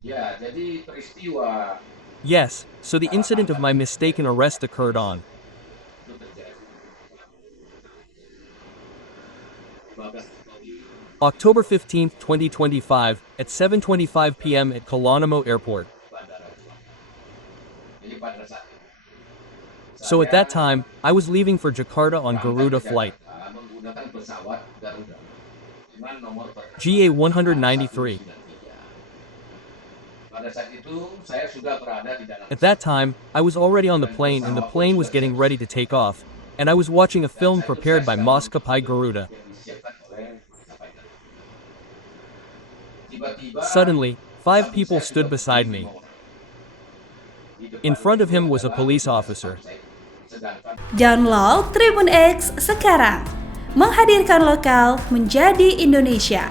Ya, jadi peristiwa Yes, so the incident of my mistaken arrest occurred on itu terjadi 15 October 15, 2025, at 7:25 p.m. at Kalanamo Airport. bandara. Jadi pada saat itu So at saya that time, I was leaving for Jakarta on berangkat Garuda ke flight Jakarta menggunakan pesawat Garuda dengan nomor penerbangan GA193. A193. Pada saat itu saya sudah berada di dalam At that pesawat time, I was already on the dan plane and the pesawat pun plane was sudah getting ready to siap-siap. take off, and I was watching a Dan film saat itu prepared by sedang Maskapai menonton Garuda. yang disiapkan oleh maskapai Garuda. Tiba-tiba Suddenly, di 5 samping people saya stood sudah beside berdiri me. 5 orang. Di In depan front of itu him was a adalah police petugas officer. partai. Sedangkan Download Tribun X sekarang. Menghadirkan lokal menjadi Indonesia.